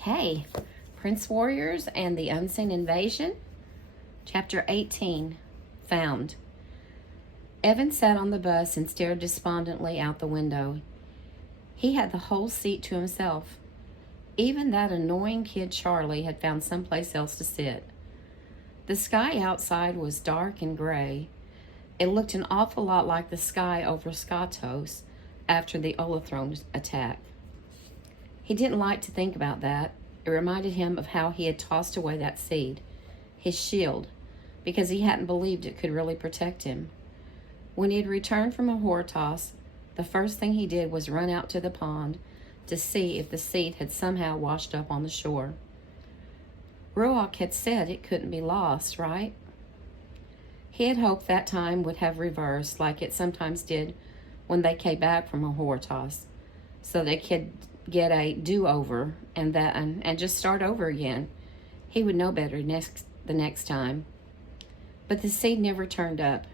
Okay, Prince Warriors and the Unseen Invasion, Chapter 18, Found. Evan sat on the bus and stared despondently out the window. He had the whole seat to himself. Even that annoying kid Charlie had found someplace else to sit. The sky outside was dark and gray. It looked an awful lot like the sky over Skatos after the Olathrone attack. He didn't like to think about that. It reminded him of how he had tossed away that seed, his shield, because he hadn't believed it could really protect him. When he had returned from a Hortos, the first thing he did was run out to the pond to see if the seed had somehow washed up on the shore. Ruach had said it couldn't be lost, right? He had hoped that time would have reversed like it sometimes did when they came back from a Hortos, so they could get a do-over and just start over again. He would know better the next time. But the seed never turned up.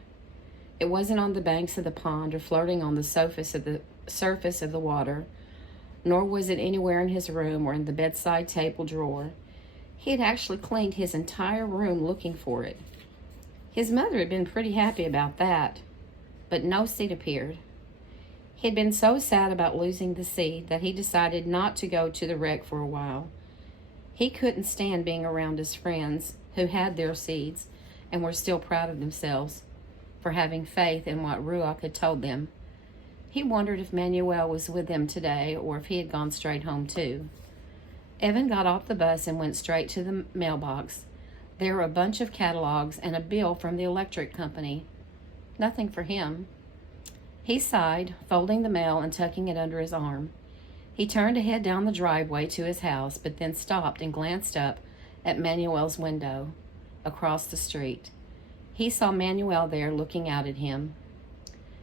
It wasn't on the banks of the pond or floating on the surface of the water, nor was it anywhere in his room or in the bedside table drawer. He had actually cleaned his entire room looking for it. His mother had been pretty happy about that, but no seed appeared. He had been so sad about losing the seed that he decided not to go to the wreck for a while. He couldn't stand being around his friends who had their seeds and were still proud of themselves for having faith in what Ruach had told them. He wondered if Manuel was with them today or if he had gone straight home too. Evan got off the bus and went straight to the mailbox. There were a bunch of catalogs and a bill from the electric company. Nothing for him. He sighed, folding the mail and tucking it under his arm. He turned to head down the driveway to his house, but then stopped and glanced up at Manuel's window across the street. He saw Manuel there looking out at him.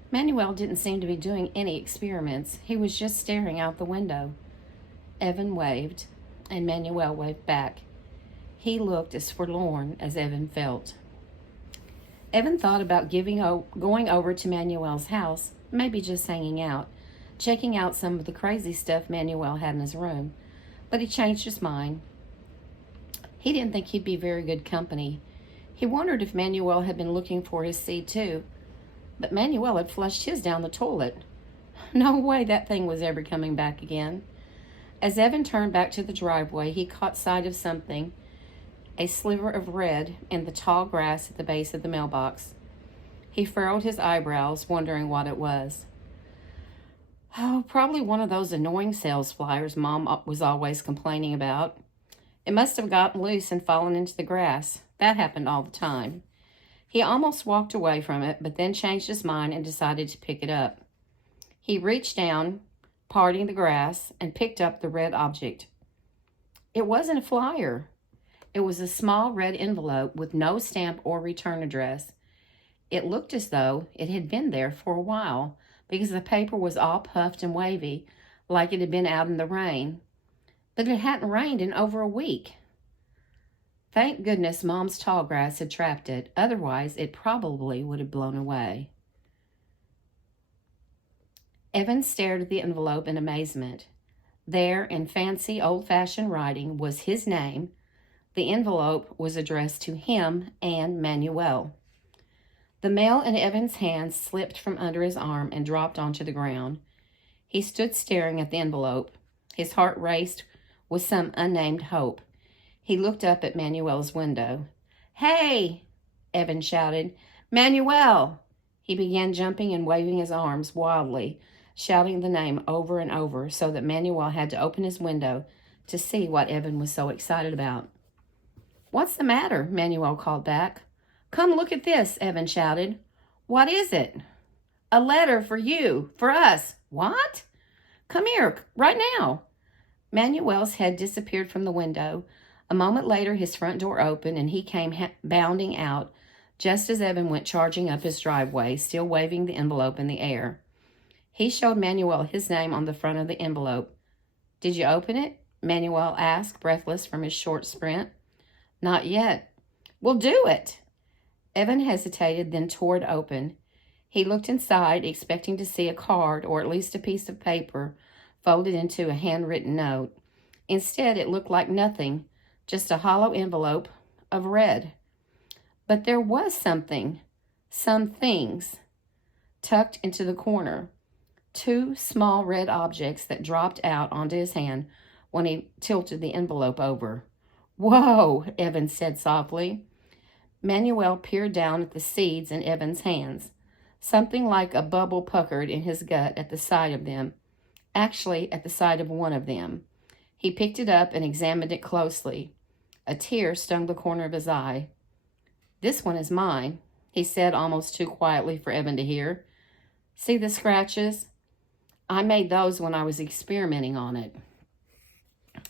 Manuel didn't seem to be doing any experiments. He was just staring out the window. Evan waved, and Manuel waved back. He looked as forlorn as Evan felt. Evan thought about going over to Manuel's house, maybe just hanging out, checking out some of the crazy stuff Manuel had in his room, but he changed his mind. He didn't think he'd be very good company. He wondered if Manuel had been looking for his seed too, but Manuel had flushed his down the toilet. No way that thing was ever coming back again. As Evan turned back to the driveway, he caught sight of something, a sliver of red in the tall grass at the base of the mailbox. He furrowed his eyebrows, wondering what it was. Oh, probably one of those annoying sales flyers Mom was always complaining about. It must have gotten loose and fallen into the grass. That happened all the time. He almost walked away from it, but then changed his mind and decided to pick it up. He reached down, parting the grass, and picked up the red object. It wasn't a flyer. It was a small red envelope with no stamp or return address. It looked as though it had been there for a while because the paper was all puffed and wavy, like it had been out in the rain. But it hadn't rained in over a week. Thank goodness Mom's tall grass had trapped it. Otherwise, it probably would have blown away. Evan stared at the envelope in amazement. There, in fancy, old-fashioned writing, was his name. The envelope was addressed to him and Manuel. The mail in Evan's hand slipped from under his arm and dropped onto the ground. He stood staring at the envelope. His heart raced with some unnamed hope. He looked up at Manuel's window. "Hey!" Evan shouted. "Manuel!" He began jumping and waving his arms wildly, shouting the name over and over so that Manuel had to open his window to see what Evan was so excited about. "What's the matter?" Manuel called back. "Come look at this," Evan shouted. "What is it?" "A letter for you, for us." "What?" "Come here, right now." Manuel's head disappeared from the window. A moment later, his front door opened, and he came bounding out, just as Evan went charging up his driveway, still waving the envelope in the air. He showed Manuel his name on the front of the envelope. "Did you open it?" Manuel asked, breathless from his short sprint. "Not yet." "Well, do it." Evan hesitated, then tore it open. He looked inside, expecting to see a card or at least a piece of paper folded into a handwritten note. Instead, it looked like nothing, just a hollow envelope of red. But there was something, some things, tucked into the corner. Two small red objects that dropped out onto his hand when he tilted the envelope over. "Whoa," Evan said softly. Manuel peered down at the seeds in Evan's hands. Something like a bubble puckered in his gut at the sight of them. Actually, at the sight of one of them. He picked it up and examined it closely. A tear stung the corner of his eye. "This one is mine," he said almost too quietly for Evan to hear. "See the scratches? I made those when I was experimenting on it."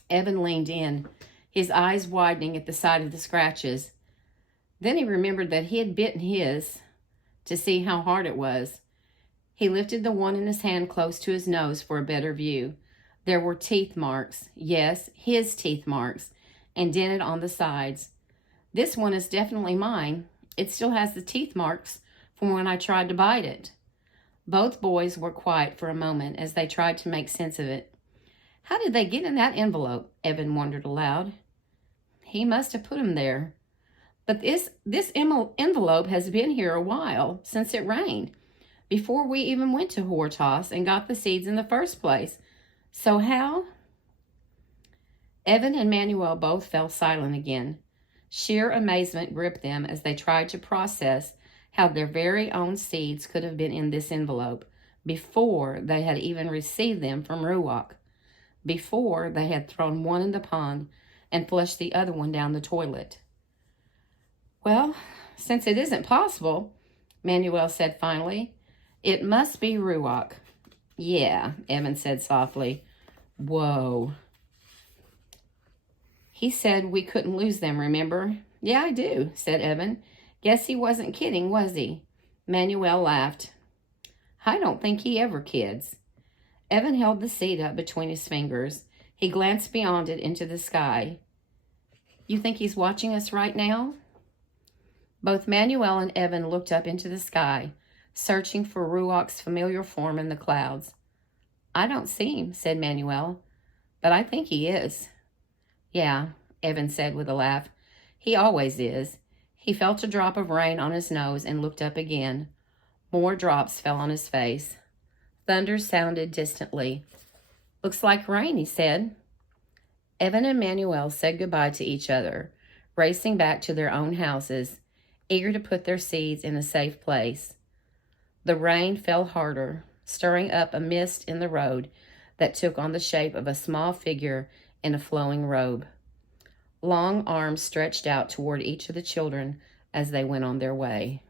Evan leaned in, his eyes widening at the sight of the scratches. Then he remembered that he had bitten his to see how hard it was. He lifted the one in his hand close to his nose for a better view. There were teeth marks. Yes, his teeth marks, indented on the sides. "This one is definitely mine. It still has the teeth marks from when I tried to bite it." Both boys were quiet for a moment as they tried to make sense of it. "How did they get in that envelope?" Evan wondered aloud. "He must have put them there. But this envelope has been here a while, since it rained, before we even went to Hortos and got the seeds in the first place. So how?" Evan and Manuel both fell silent again. Sheer amazement gripped them as they tried to process how their very own seeds could have been in this envelope before they had even received them from Ruach, before they had thrown one in the pond and flushed the other one down the toilet. "Well, since it isn't possible," Manuel said finally, "it must be Ruach." "Yeah," Evan said softly. "Whoa." "He said we couldn't lose them, remember?" "Yeah, I do," said Evan. "Guess he wasn't kidding, was he?" Manuel laughed. "I don't think he ever kids." Evan held the seed up between his fingers. He glanced beyond it into the sky. "You think he's watching us right now?" Both Manuel and Evan looked up into the sky, searching for Ruach's familiar form in the clouds. "I don't see him," said Manuel, "but I think he is." "Yeah," Evan said with a laugh. "He always is." He felt a drop of rain on his nose and looked up again. More drops fell on his face. Thunder sounded distantly. "Looks like rain," he said. Evan and Manuel said goodbye to each other, racing back to their own houses, eager to put their seeds in a safe place. The rain fell harder, stirring up a mist in the road that took on the shape of a small figure in a flowing robe. Long arms stretched out toward each of the children as they went on their way.